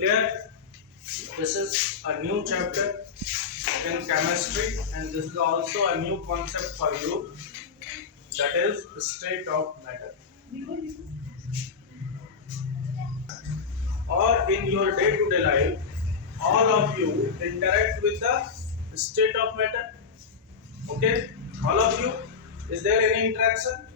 Clear? This is a new chapter in chemistry, and this is also a new concept for you, that is state of matter. Or in your day-to-day life, all of you interact with the state of matter. Okay? All of you. Is there any interaction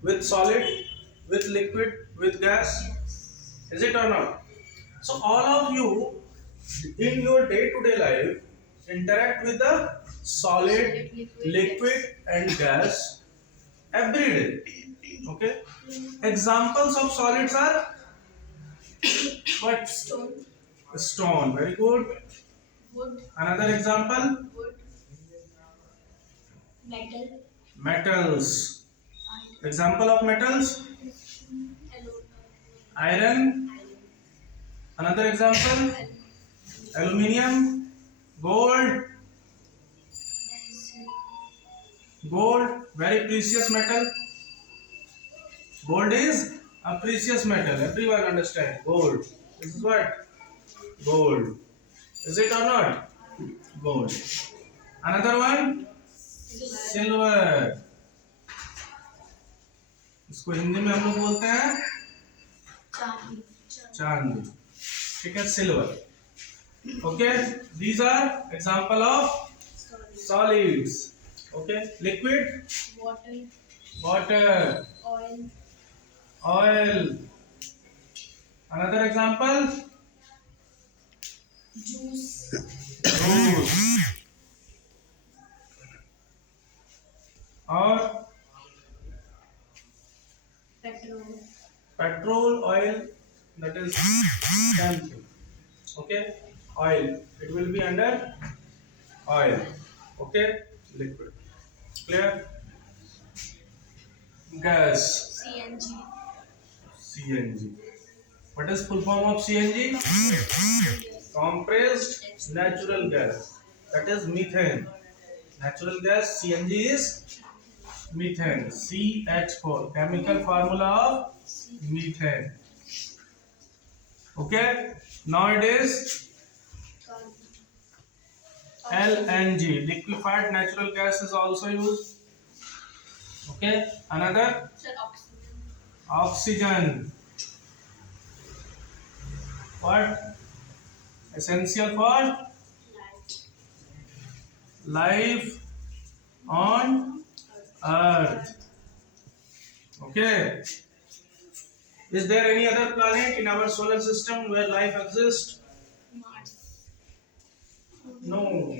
with solid, with liquid, with gas? Is it or not? So all of you in your day-to-day life interact with the solid, liquid and gas every day. Okay? Examples of solids are what? Stone. Very good. Wood. Another example? Wood. Metal. Metals. Example of metals? Iron. Another example? Aluminium. Gold. Gold, very precious metal. Gold is a precious metal. Everyone understand. Gold. This is what? Gold. Is it or not? Gold. Another one? Silver. इसको हिंदी में हम लोग बोलते हैं चांदी. ठीक है, silver. Okay, these are example of solids. Okay, liquid, water, oil. Another example, Juice. Or petrol, oil, that is same thing. Okay, oil, it will be under oil. Okay, liquid. Clear? Gas. CNG. What is full form of CNG? Compressed natural gas. That is methane. Natural gas CNG is methane. CH4. Chemical formula of methane. Okay. Nowadays LNG. Liquefied natural gas is also used. Okay. Another oxygen. What? Essential for life on earth. Okay. Is there any other planet in our solar system where life exists? No.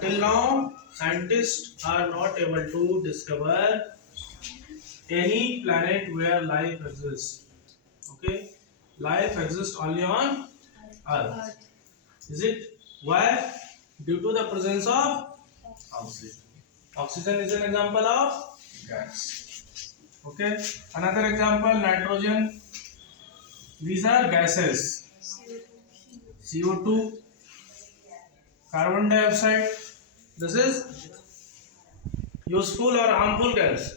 Till now, scientists are not able to discover any planet where life exists. Okay. Life exists only on Earth. Is it? Why? Due to the presence of oxygen. Oxygen is an example of gas. Okay. Another example, nitrogen. These are gases. CO2, carbon dioxide. This is useful or harmful gas?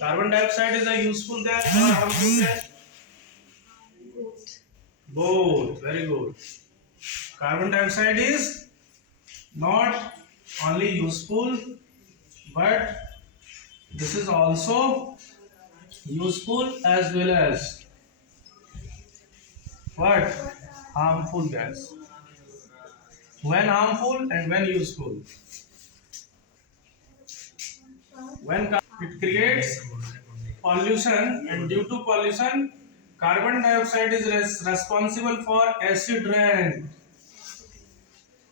Carbon dioxide is a useful gas or harmful gas? Both. Very good. Carbon dioxide is not only useful, but this is also useful as well as what? Harmful gas. When harmful and when useful? When it creates pollution, and due to pollution, carbon dioxide is responsible for acid rain.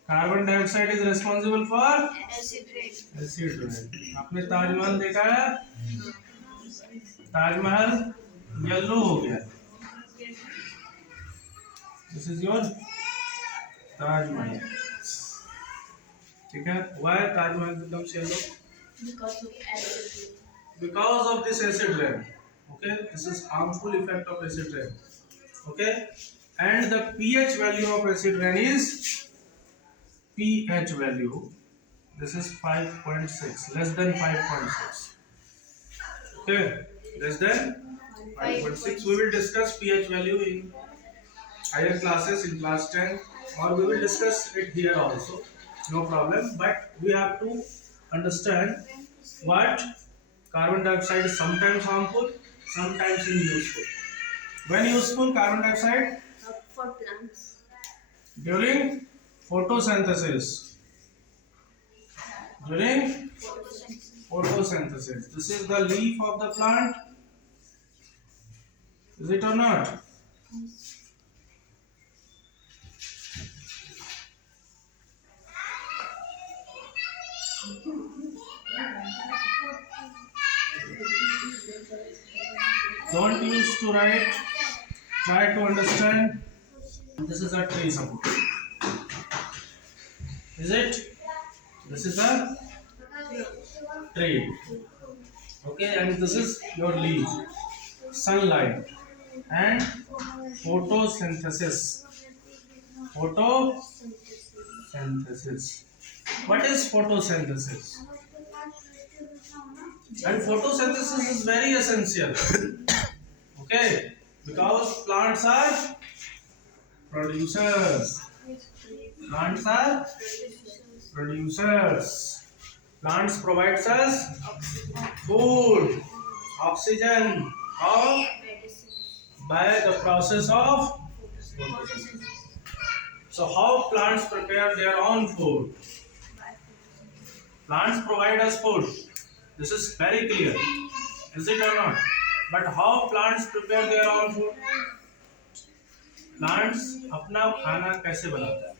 Carbon dioxide is responsible for acid rain. आपने ताजमहल देखा है? Taj Mahal yellow हो गया. This is your Taj Mahal. ठीक है? Why Taj Mahal becomes yellow? Because of this acid rain. Okay, this is harmful effect of acid rain. Okay, and the pH value of acid rain is pH value. This is 5.6, less than 5.6. Okay, less than 5.6. We will discuss pH value in higher classes in class 10, or we will discuss it here also. No problem. But we have to understand what carbon dioxide is sometimes harmful, sometimes useful. When useful, carbon dioxide For plants. during photosynthesis. During photosynthesis. This is the leaf of the plant. Is it or not? Don't use to write. Try to understand. This is a tree support. Is it? This is a tree. Okay, and this is your leaf. Sunlight and photosynthesis. Photosynthesis. What is photosynthesis? And photosynthesis is very essential. Okay, because plants are producers. Plants are producers. Plants provides us food, oxygen, how? By the process of photosynthesis. So how plants prepare their own food? Plants provide us food. This is very clear. Is it or not? But how plants prepare their own food? Plants अपना खाना कैसे बनाता है?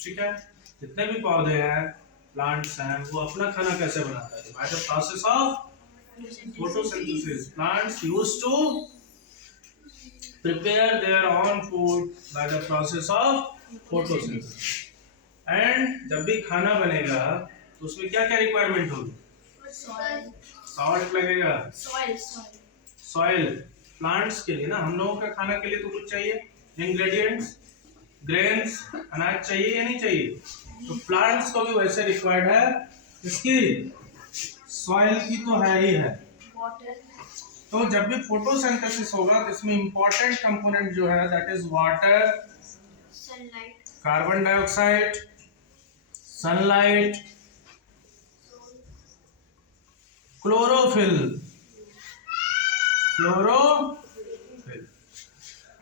ठीक है, जितने भी पौधे हैं, प्लांट्स हैं, वो अपना खाना कैसे बनाता है? By the process of photosynthesis, plants used to prepare their own food by the process of photosynthesis. And जब भी खाना बनेगा, तो उसमें क्या क्या रिक्वायरमेंट होगी? सॉल्ट लगेगा, सॉइल प्लांट्स के लिए ना, हम लोगों का खाना के लिए तो कुछ चाहिए, इंग्रेडिएंट्स, ग्रेन्स, अनाज चाहिए या नहीं चाहिए? तो प्लांट्स को भी वैसे रिक्वायर्ड है, इसकी सॉइल की तो है ही है। तो जब भी फोटोसिंथेसिस होगा तो इसमें इंपॉर्टेंट कंपोनेंट जो है that is water, carbon dioxide, sunlight, chlorophyll,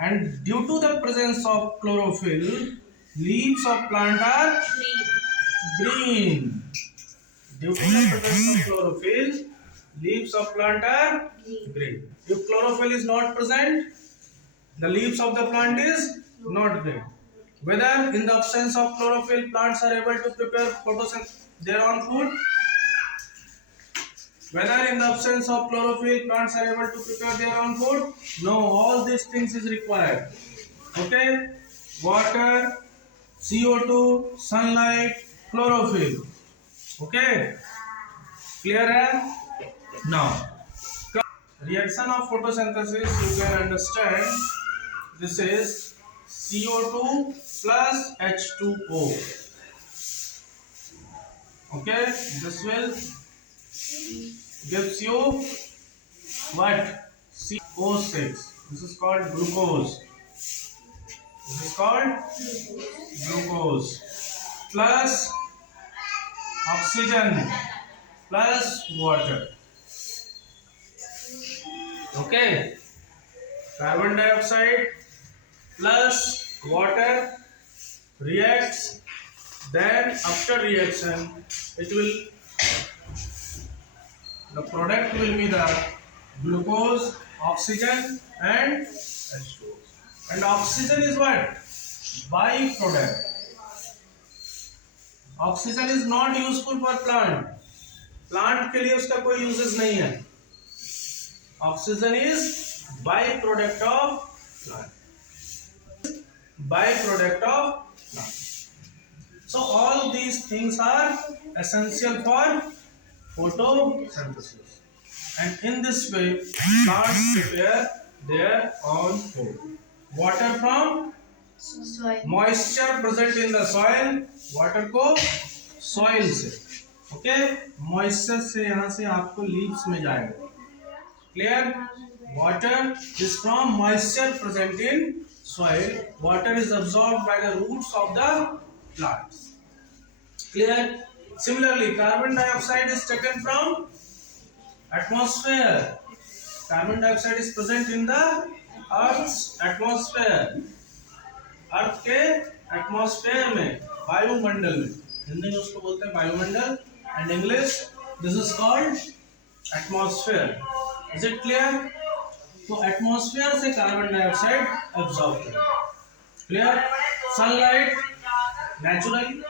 and due to the presence of chlorophyll, leaves of plant are green. Due to the presence of chlorophyll, leaves of plant are green. If chlorophyll is not present, the leaves of the plant is not green. Whether in the absence of chlorophyll, plants are able to prepare photosynthesis their own food. Whether in the absence of chlorophyll, plants are able to prepare their own food? No, all these things is required. Okay, water, CO2, sunlight, chlorophyll. Okay, clear hai? Now, reaction of photosynthesis, you can understand. This is CO2 plus H2O. Okay, this will gives you what? CO6. This is called glucose. This is called glucose plus oxygen plus water. Okay, carbon dioxide plus water reacts, then after reaction it will, the product will be the glucose, oxygen and H2O. And oxygen is what? Byproduct. Oxygen is not useful for plant. Plant के लिए उसका कोई uses नहीं है. Oxygen is byproduct of plant. Byproduct of plant. So all these things are essential for photosynthesis, and in this way plants prepare their own food. Water from soil, moisture present in the soil, water को soil से, okay, moisture से यहाँ से आपको leaves में जाएगा. Clear? Water is from moisture present in soil. Water is absorbed by the roots of the plants. Clear? Similarly, carbon dioxide is taken from atmosphere. Carbon dioxide is present in the Earth's atmosphere. अर्थ के atmosphere में, वायुमंडल में, हिंदी में उसको बोलते हैं वायुमंडल, and English this is called atmosphere. Is it clear? तो एटमॉस्फेयर से कार्बन डाइऑक्साइड एब्जॉर्ब करें. Clear? Sunlight naturally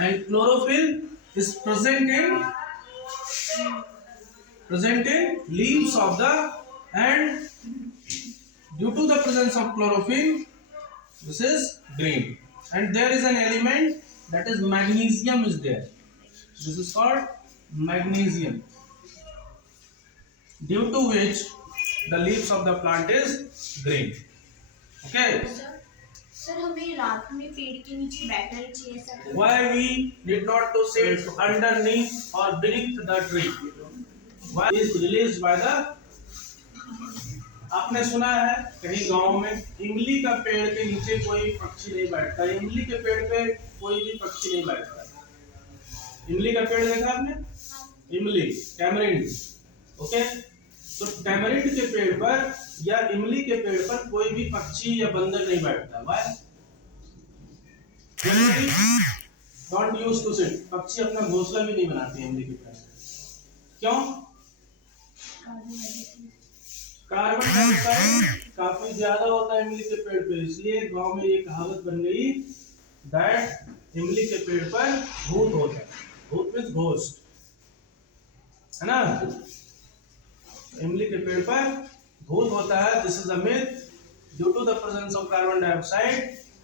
and chlorophyll is present in leaves of the, and due to the presence of chlorophyll this is green, and there is an element that is magnesium is there. This is called magnesium, due to which the leaves of the plant is green. Okay, sir हमें रात में पेड़ के नीचे बैठना ही चाहिए sir. why we need not to sit underneath or beneath the tree? Why is released by the, आपने सुना है कहीं गांव में इमली का पेड़ के नीचे कोई पक्षी नहीं बैठता. इमली के पेड़ पे कोई भी पक्षी नहीं बैठता. इमली का पेड़ देखा आपने? इमली, टैमरिंड. ओके, तो टैमरिंड के पेड़ पर या इमली के पेड़ पर कोई भी पक्षी या बंदर नहीं बैठता. Why? Don't use to sit. पक्षी अपना घोंसला भी नहीं बनाते इमली के पेड़ पर. क्यों? कार्बन डाइऑक्साइड काफी ज्यादा होता है इमली के पेड़ पे, इसलिए गांव में ये कहावत बन गई दैट इमली के पेड़ पर भूत होता है. भूत मीन्स घोस्ट, है ना? इमली के पेड़ पर भूत होता है. This is a myth. Due to the presence of carbon dioxide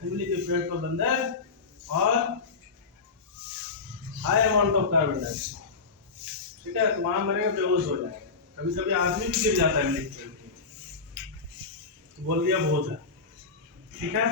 इमली के पेड़ पर बंदर और high amount of carbon dioxide, ठीक है, तो वहां मरेगा, बेहोश हो जाएगा. कभी कभी आदमी भी गिर जाता है इमली के पेड़ पे, बोल दिया भूत है. ठीक है.